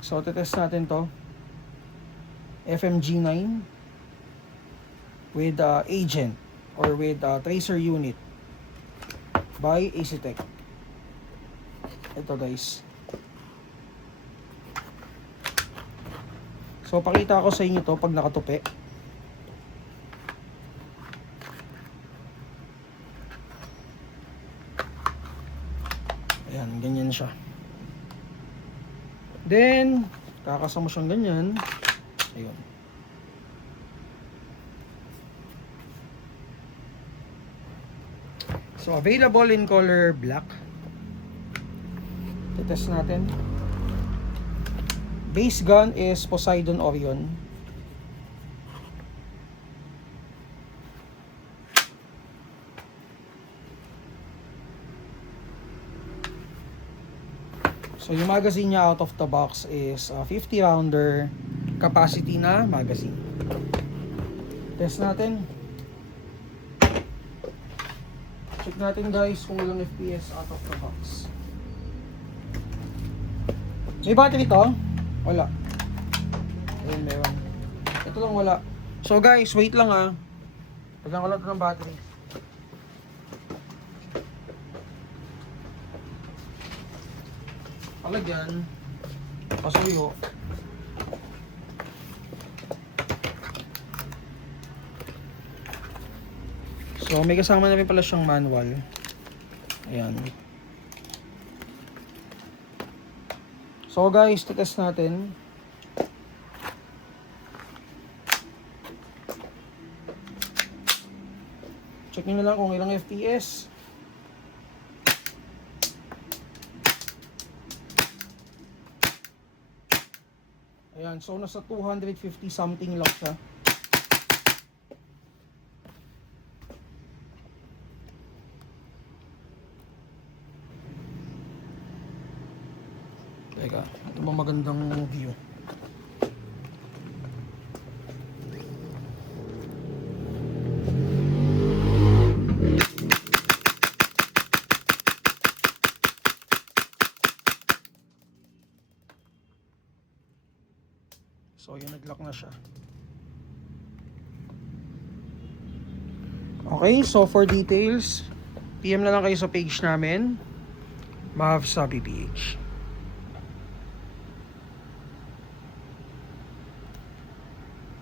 So tetest natin to FMG9 with agent or with tracer unit by ACTech. Ito guys. So pakita ko sa inyo to pag nakatupi. Ayan, ganyan siya. Then, kakasama siyang ganyan. Ayun. So, available in color black. Test natin. Base gun is Poseidon Orion. So yung magazine niya out of the box is 50 rounder capacity na magazine. Test natin. Check natin guys kung walang FPS out of the box. May battery to? Wala. Ayun, meron. Ito lang wala. So guys, wait lang ah. Paglang ko lang ito ng battery. Palagyan. Pasuyo. So may kasama na rin pala siyang manual. Ayan. So guys, test natin. Check nyo na lang kung ilang FPS. Ayan, so nasa 250 something lang siya. Teka, ito ba magandang view? So yun, nag-lock na siya. Okay, so for details PM na lang kayo sa page namin, Mavs sa PPH.